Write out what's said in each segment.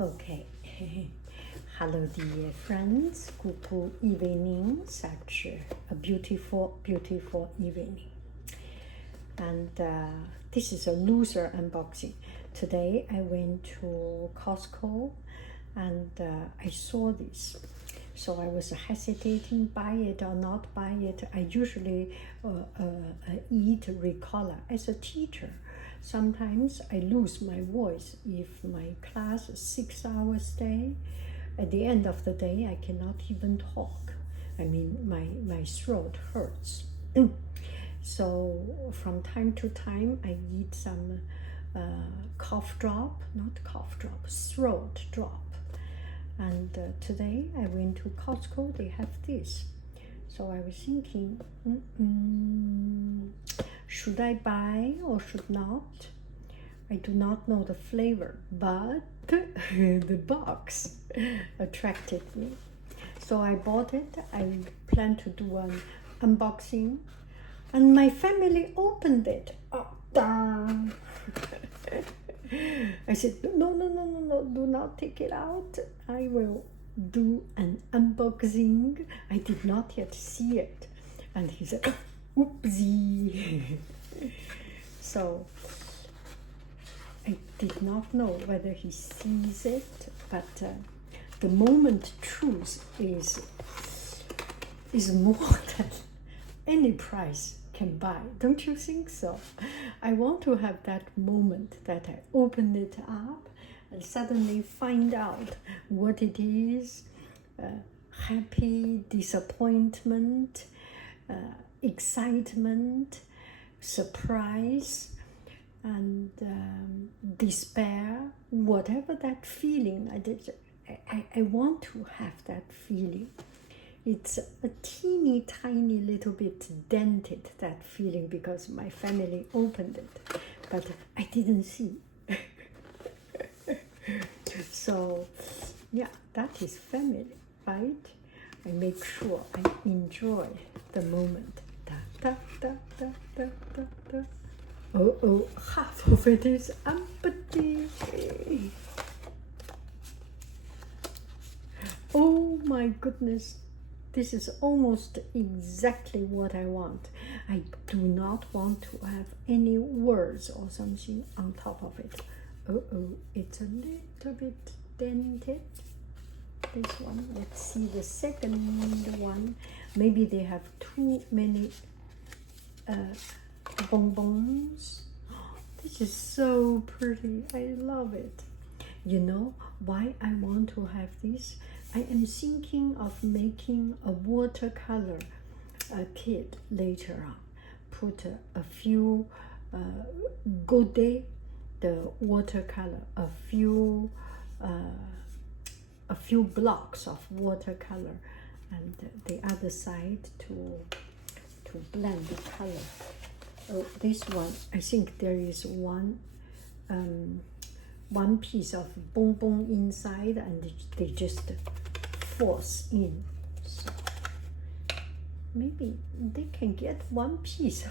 Okay. Hello, dear friends. Good evening. Such a beautiful, beautiful evening. And this is a loser unboxing. Today I went to Costco and I saw this. So I was hesitating, buy it or not buy it. I usually eat Ricola. As a teacher, sometimes I lose my voice if my class is 6 hours day. At the end of the day, I cannot even talk. I mean, my throat hurts. So from time to time, I eat some cough drop, not cough drop, throat drop. And today I went to Costco, they have this. So I was thinking, should I buy or should not? I do not know the flavor, but the box attracted me. So I bought it. I plan to do an unboxing. And my family opened it. Oh, darn. I said, no, do not take it out. I will do an unboxing. I did not yet see it. And he said, oopsie. So I did not know whether he sees it, but the moment truth is more than any price can buy. Don't you think so? I want to have that moment that I open it up and suddenly find out what it is, happy, disappointment, excitement, surprise, and despair, whatever that feeling. I want to have that feeling. It's a teeny tiny little bit dented, that feeling, because my family opened it, but I didn't see. So yeah, that is family, right? I make sure I enjoy the moment. Da, da, da, da, da, da, da. Oh, half of it is empty. Oh my goodness. This is almost exactly what I want. I do not want to have any words or something on top of it. It's a little bit dented. This one, let's see the second one. Maybe they have too many bonbons. This is so pretty. I love it. You know why I want to have this? I am thinking of making a watercolor kit later on. Put a few Godet, the watercolor, a few blocks of watercolor, and the other side to blend the color. Oh, this one, I think there is one piece of bonbon inside, and they just force in. So maybe they can get one piece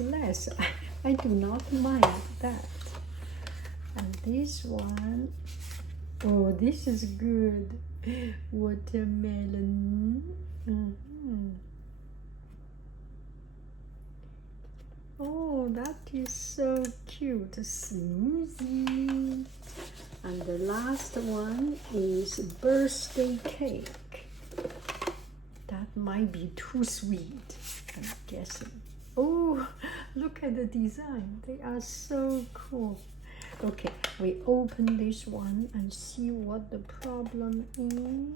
less. I do not mind that. And this one, oh, this is good. Watermelon. Oh, that is so cute. Smoothie. And the last one is birthday cake. That might be too sweet, I'm guessing. Oh, look at the design. They are so cool. Okay, we open this one and see what the problem is.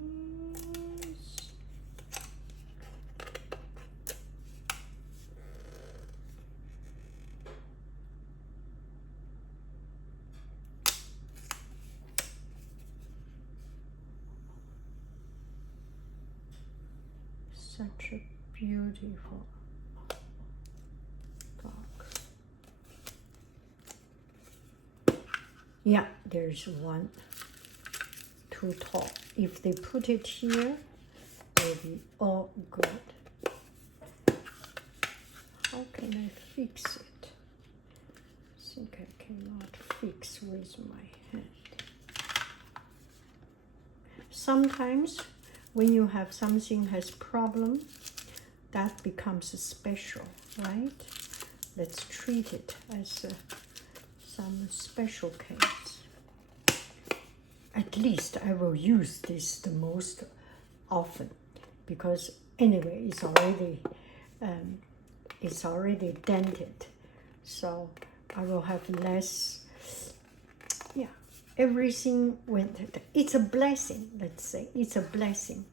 Such a beautiful box. Yeah, there's one too tall. If they put it here, it'll be all good. How can I fix it? I think I cannot fix with my hand. sometimes when you have something has problem, that becomes special, right? Let's treat it as some special case. At least I will use this the most often, because anyway it's already dented, so I will have less. Yeah, everything went. It's a blessing. Let's say it's a blessing.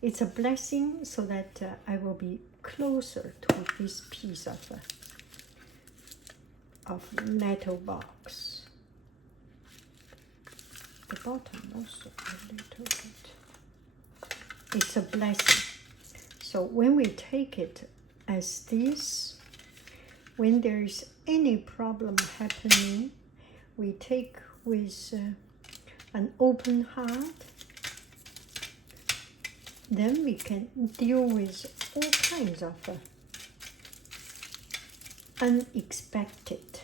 It's a blessing so that I will be closer to this piece of metal box. The bottom also a little bit. It's a blessing. So when we take it as this, when there is any problem happening, we take with an open heart. Then we can deal with all kinds of unexpected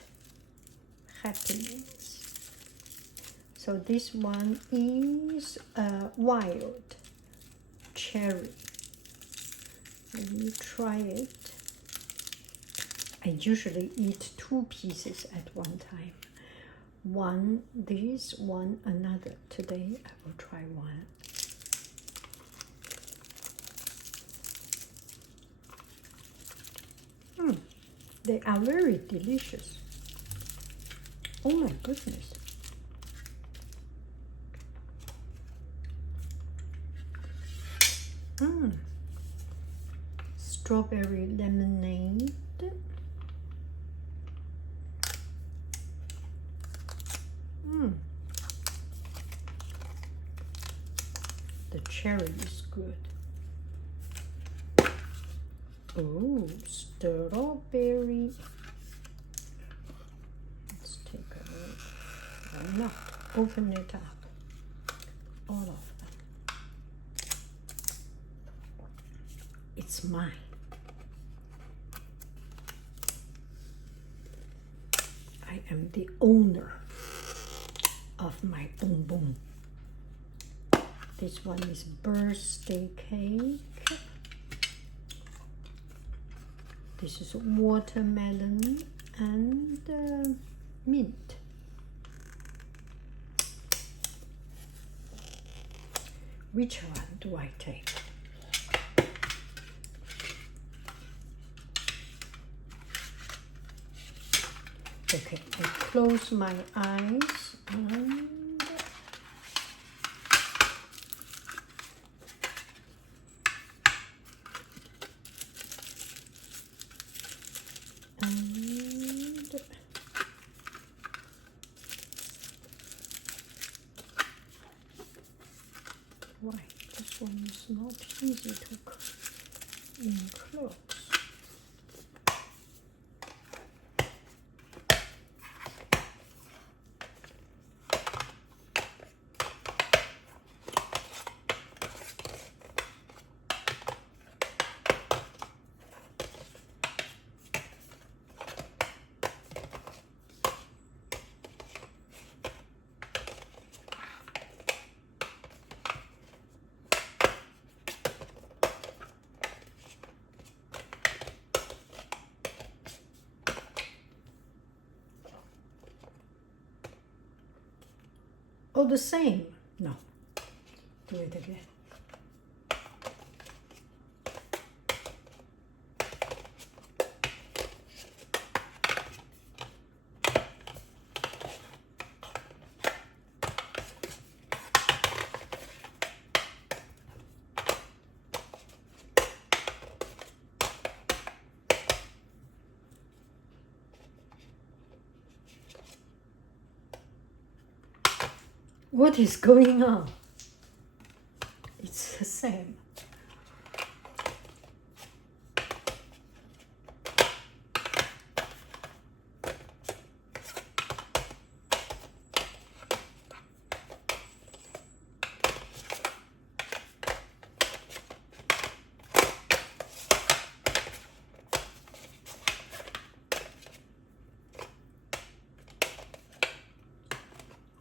happenings. So this one is a wild cherry. Let me try it. I usually eat 2 pieces at one time. One this, one another. Today I will try one. They are very delicious. Oh my goodness. Strawberry lemonade. The cherry is good. Oh, strawberry. Let's take a look. Why not? Open it up. All of them. It's mine. I am the owner of my boom boom. This one is birthday cake. This is watermelon and mint. Which one do I take? Okay, I close my eyes and why this one is not easy to enclose. Oh, the same. No. Do it again. What is going on? It's the same.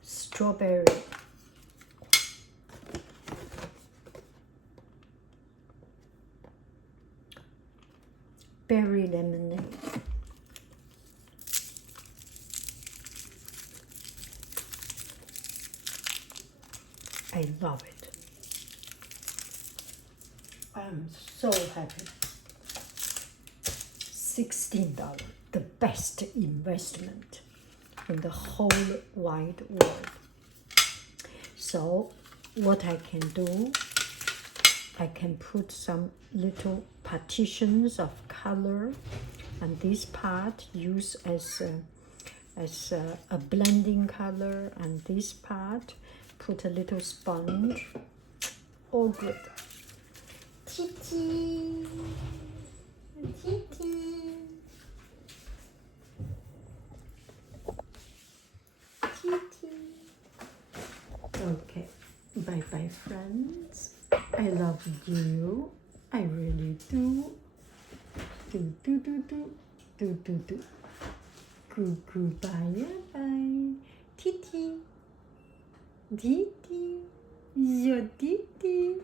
Strawberry. I love it. I'm so happy. $16, the best investment in the whole wide world. So what I can do, I can put some little partitions of color, and this part use as a blending color, and this part put a little sponge. All good. Titi, Titi. Okay, bye bye friends. I love you. I really do. Do. Goodbye, bye. Titi. Titi. Your Titi.